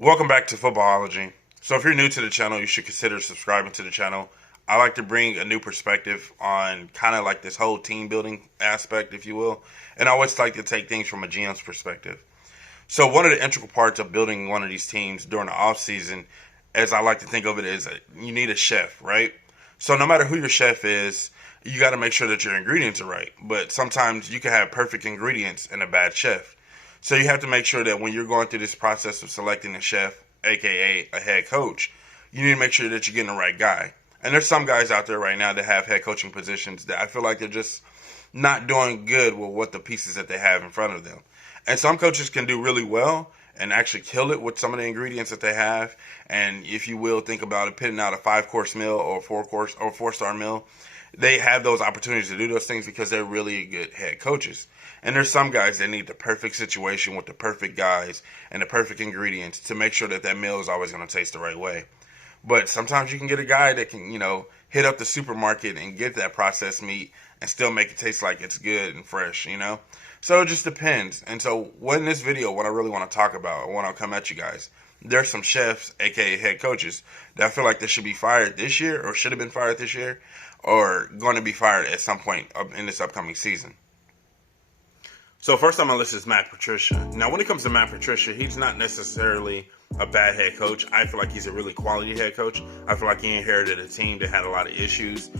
Welcome back to Footballology. So, if you're new to the channel, you should consider subscribing to the channel. I like to bring a new perspective on kind of like this whole team building aspect, if you will. And I always like to take things from a GM's perspective. So, one of the integral parts of building one of these teams during the off season, as I like to think of it, is you need a chef, right? So, no matter who your chef is, you got to make sure that your ingredients are right. But sometimes you can have perfect ingredients and a bad chef. So you have to make sure that when you're going through this process of selecting a chef, aka a head coach, you need to make sure that you're getting the right guy. And there's some guys out there right now that have head coaching positions that I feel like they're just not doing good with what the pieces that they have in front of them. And some coaches can do really well and actually kill it with some of the ingredients that they have. And if you will, think about it, pitting out a 5-course meal or a 4-course or 4-star meal. They have those opportunities to do those things because they're really good head coaches. And there's some guys that need the perfect situation with the perfect guys and the perfect ingredients to make sure that that meal is always going to taste the right way. But sometimes you can get a guy that can, hit up the supermarket and get that processed meat and still make it taste like it's good and fresh. So it just depends. And so in this video, what I really want to talk about, I want to come at you guys. There's some chefs, aka head coaches, that I feel like they should be fired this year or should have been fired this year or going to be fired at some point in this upcoming season. So first on my list is Matt Patricia. Now, when it comes to Matt Patricia, he's not necessarily a bad head coach. I feel like he's a really quality head coach. I feel like he inherited a team that had a lot of issues.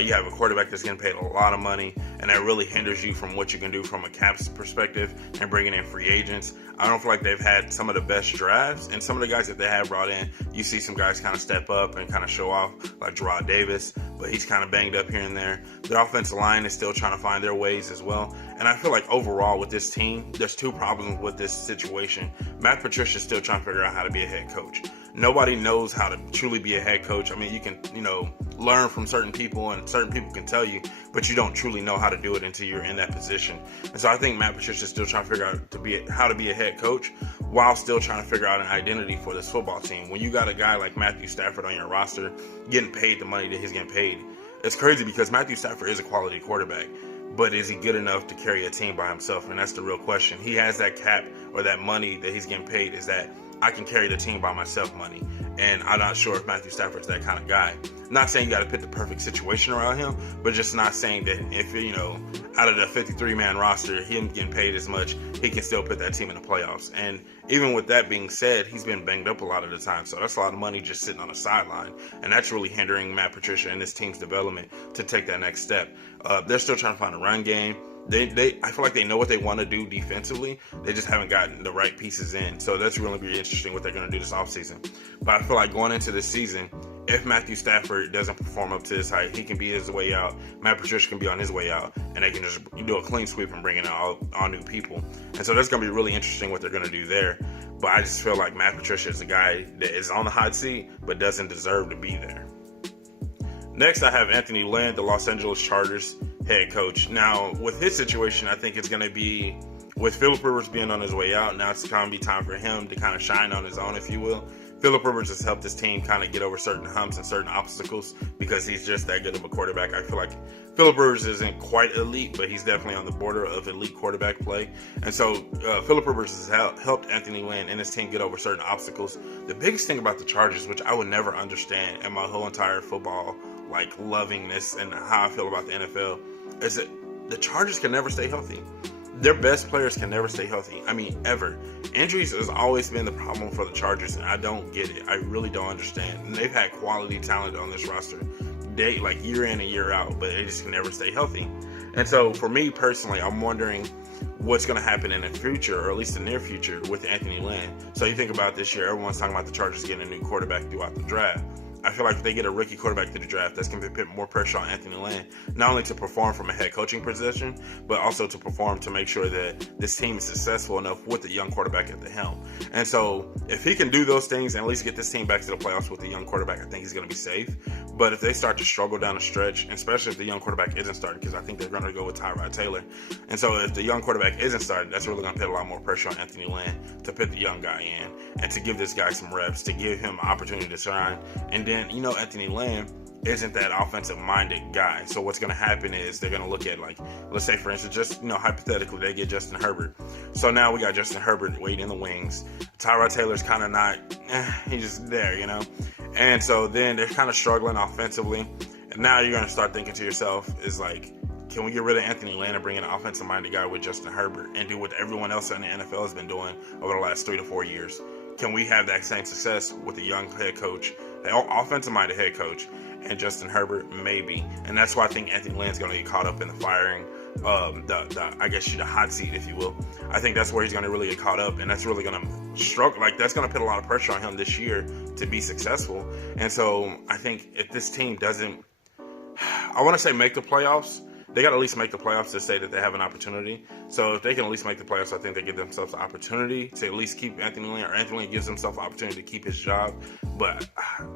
You have a quarterback that's getting paid a lot of money, and that really hinders you from what you can do from a caps perspective and bringing in free agents. I don't feel like they've had some of the best drafts, and some of the guys that they have brought in, you see some guys kind of step up and kind of show off, like Gerard Davis, but he's kind of banged up here and there. The offensive line is still trying to find their ways as well. And I feel like overall with this team, there's two problems with this situation. Matt Patricia is still trying to figure out how to be a head coach. Nobody knows how to truly be a head coach. I mean, you can, learn from certain people and certain people can tell you, but you don't truly know how to do it until you're in that position. And so I think Matt Patricia is still trying to figure out how to be a head coach while still trying to figure out an identity for this football team. When you got a guy like Matthew Stafford on your roster getting paid the money that he's getting paid, it's crazy because Matthew Stafford is a quality quarterback. But is he good enough to carry a team by himself? And that's the real question. He has that cap or that money that he's getting paid is that I can carry the team by myself money. And I'm not sure if Matthew Stafford's that kind of guy. Not saying you got to put the perfect situation around him, but just not saying that if, out of the 53-man roster, him getting paid as much, he can still put that team in the playoffs. And even with that being said, he's been banged up a lot of the time. So that's a lot of money just sitting on the sideline. And that's really hindering Matt Patricia and his team's development to take that next step. They're still trying to find a run game. I feel like they know what they want to do defensively. They just haven't gotten the right pieces in. So that's really going to be interesting what they're going to do this offseason. But I feel like going into this season, if Matthew Stafford doesn't perform up to his height, he can be his way out. Matt Patricia can be on his way out. And they can just do a clean sweep and bring in all new people. And so that's going to be really interesting what they're going to do there. But I just feel like Matt Patricia is a guy that is on the hot seat but doesn't deserve to be there. Next, I have Anthony Lynn, the Los Angeles Chargers head coach. Now, with his situation, I think it's going to be, with Phillip Rivers being on his way out, now it's going to be time for him to kind of shine on his own, if you will. Phillip Rivers has helped his team kind of get over certain humps and certain obstacles because he's just that good of a quarterback. I feel like Phillip Rivers isn't quite elite, but he's definitely on the border of elite quarterback play. And so Phillip Rivers has helped Anthony Lynn and his team get over certain obstacles. The biggest thing about the Chargers, which I would never understand in my whole entire football lovingness and how I feel about the NFL, is that the Chargers can never stay healthy. Their best players can never stay healthy. I mean, ever. Injuries has always been the problem for the Chargers, and I don't get it. I really don't understand. And they've had quality talent on this roster, year in and year out, but they just can never stay healthy. And so, for me personally, I'm wondering what's going to happen in the future, or at least the near future, with Anthony Lynn. So you think about this year, everyone's talking about the Chargers getting a new quarterback throughout the draft. I feel like if they get a rookie quarterback through the draft, that's going to put more pressure on Anthony Lynn, not only to perform from a head coaching position, but also to perform to make sure that this team is successful enough with the young quarterback at the helm. And so if he can do those things and at least get this team back to the playoffs with the young quarterback, I think he's going to be safe. But if they start to struggle down the stretch, and especially if the young quarterback isn't starting, because I think they're going to go with Tyrod Taylor. And so if the young quarterback isn't starting, that's really going to put a lot more pressure on Anthony Lynn to put the young guy in and to give this guy some reps, to give him an opportunity to shine. And then, Anthony Lynn, isn't that offensive-minded guy. So what's going to happen is they're going to look at, like, let's say, for instance, just, hypothetically, they get Justin Herbert. So now we got Justin Herbert waiting in the wings. Tyrod Taylor's kind of not, he's just there, And so then they're kind of struggling offensively. And now you're going to start thinking to yourself, is like, can we get rid of Anthony Lynn and bring in an offensive-minded guy with Justin Herbert and do what everyone else in the NFL has been doing over the last 3 to 4 years? Can we have that same success with a young head coach, an offensive-minded head coach, and Justin Herbert? Maybe. And that's why I think Anthony Lynn's going to get caught up in the firing, the hot seat, if you will. I think that's where he's going to really get caught up, and that's really going to struggle. Like, that's going to put a lot of pressure on him this year to be successful. And so I think if this team doesn't, I want to say make the playoffs, they got to at least make the playoffs to say that they have an opportunity. So if they can at least make the playoffs, I think they give themselves an opportunity to at least keep Anthony Lynn, or Anthony Lynn gives himself an opportunity to keep his job. But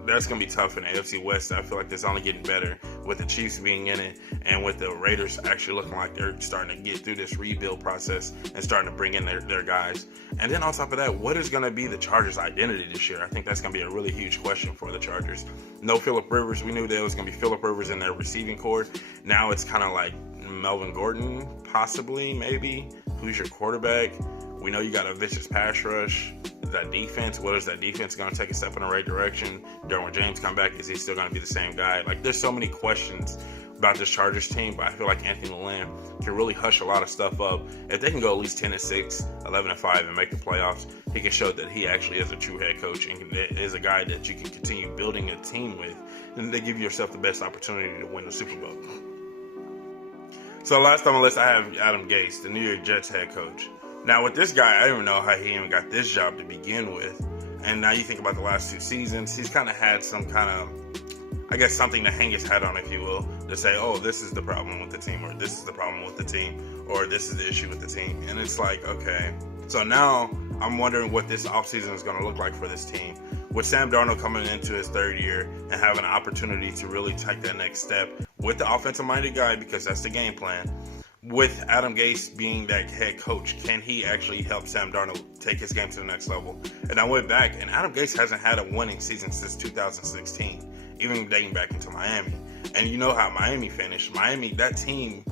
that's going to be tough in the AFC West. I feel like it's only getting better with the Chiefs being in it and with the Raiders actually looking like they're starting to get through this rebuild process and starting to bring in their guys. And then on top of that, what is going to be the Chargers' identity this year? I think that's going to be a really huge question for the Chargers. No Phillip Rivers. We knew there was going to be Phillip Rivers in their receiving corps. Now it's kind of like Melvin Gordon, possibly, maybe. Who's your quarterback? We know you got a vicious pass rush. That defense, what is that defense going to take a step in the right direction? Derwin James come back, is he still going to be the same guy? Like, there's so many questions about this Chargers team, but I feel like Anthony Lynn can really hush a lot of stuff up. If they can go at least 10-6, 11-5, and make the playoffs, he can show that he actually is a true head coach and is a guy that you can continue building a team with, and they give yourself the best opportunity to win the Super Bowl. So last on the list, I have Adam Gase, the New York Jets head coach. Now with this guy, I don't even know how he even got this job to begin with. And now you think about the last 2 seasons, he's kind of had some kind of, I guess, something to hang his hat on, if you will, to say, oh, this is the problem with the team, or this is the problem with the team, or this is the issue with the team. And it's like, okay. So now I'm wondering what this offseason is going to look like for this team. With Sam Darnold coming into his 3rd year and having an opportunity to really take that next step with the offensive-minded guy, because that's the game plan, with Adam Gase being that head coach, can he actually help Sam Darnold take his game to the next level? And I went back, and Adam Gase hasn't had a winning season since 2016, even dating back into Miami. And you know how Miami finished. Miami, that team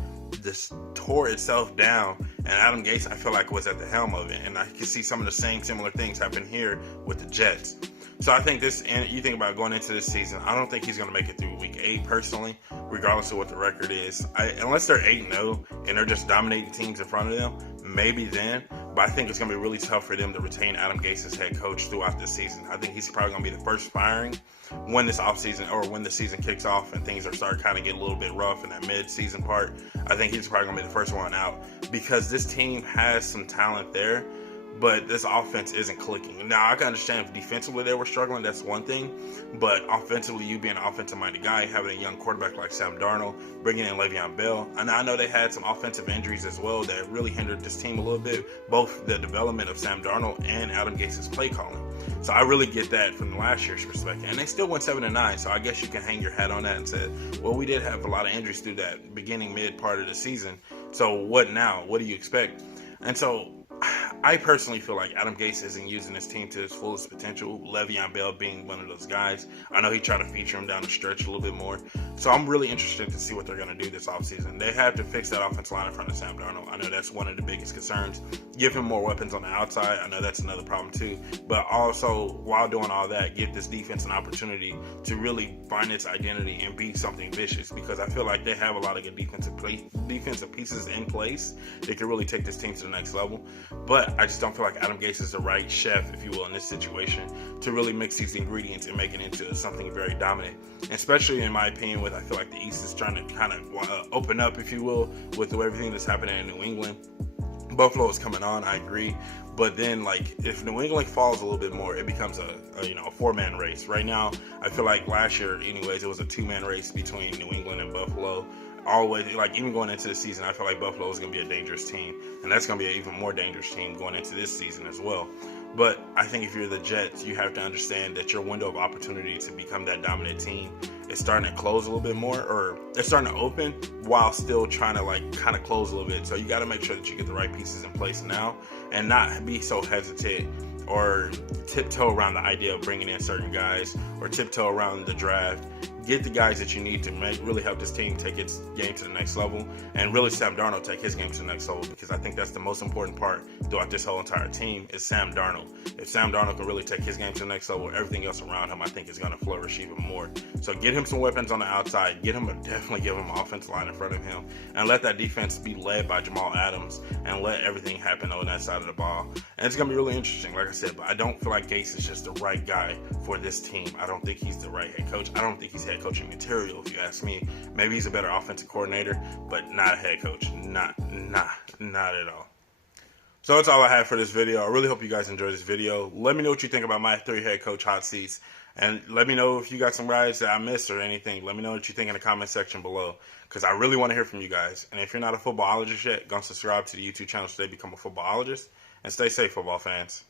just tore itself down, and Adam Gase, I feel like, was at the helm of it. And I can see some of the same similar things happen here with the Jets. So I think this, and you think about going into this season, I don't think he's going to make it through week 8 personally, regardless of what the record is. Unless they're 8-0 and they're just dominating teams in front of them, maybe then. But I think it's going to be really tough for them to retain Adam Gase as head coach throughout the season. I think he's probably going to be the first firing when this offseason, or when the season kicks off and things are starting to kind of get a little bit rough in that mid-season part. I think he's probably going to be the first one out, because this team has some talent there, but this offense isn't clicking. Now, I can understand if defensively they were struggling, that's one thing. But offensively, you being an offensive-minded guy, having a young quarterback like Sam Darnold, bringing in Le'Veon Bell. And I know they had some offensive injuries as well that really hindered this team a little bit, both the development of Sam Darnold and Adam Gase's play calling. So I really get that from last year's perspective. And they still went 7-9, so I guess you can hang your hat on that and say, well, we did have a lot of injuries through that beginning, mid part of the season. So what now? What do you expect? And so I personally feel like Adam Gase isn't using his team to its fullest potential, Le'Veon Bell being one of those guys. I know he tried to feature him down the stretch a little bit more. So I'm really interested to see what they're going to do this offseason. They have to fix that offensive line in front of Sam Darnold. I know that's one of the biggest concerns. Give him more weapons on the outside. I know that's another problem too. But also, while doing all that, give this defense an opportunity to really find its identity and be something vicious, because I feel like they have a lot of good defensive pieces in place that can really take this team to the next level. But I just don't feel like Adam Gase is the right chef, if you will, in this situation to really mix these ingredients and make it into something very dominant. Especially in my opinion, I feel like the East is trying to kind of open up, if you will, with everything that's happening in New England. Buffalo is coming on, I agree. But then, like, if New England falls a little bit more, it becomes a 4-man race. Right now, I feel like last year, anyways, it was a 2-man race between New England and Buffalo. Always, like, even going into the season, I feel like Buffalo is going to be a dangerous team, and that's going to be an even more dangerous team going into this season as well. But I think if you're the Jets, you have to understand that your window of opportunity to become that dominant team is starting to close a little bit more, or it's starting to open while still trying to, like, kind of close a little bit. So you got to make sure that you get the right pieces in place now and not be so hesitant or tiptoe around the idea of bringing in certain guys or tiptoe around the draft. get the guys that you need to really help this team take its game to the next level, and really Sam Darnold take his game to the next level, because I think that's the most important part throughout this whole entire team is Sam Darnold. If Sam Darnold can really take his game to the next level, everything else around him I think is going to flourish even more. So get him some weapons on the outside, definitely give him an offensive line in front of him, and let that defense be led by Jamal Adams, and let everything happen on that side of the ball. And it's going to be really interesting, like I said, but I don't feel like Gase is just the right guy for this team. I don't think he's the right head coach. I don't think he's head coaching material, if you ask me. Maybe he's a better offensive coordinator, but not a head coach. Not at all. So that's all I have for this video. I really hope you guys enjoyed this video. Let me know what you think about my 3 head coach hot seats. And let me know if you got some guys that I missed or anything. Let me know what you think in the comment section below, because I really want to hear from you guys. And if you're not a footballologist yet, go subscribe to the YouTube channel today, become a footballologist. And stay safe, football fans.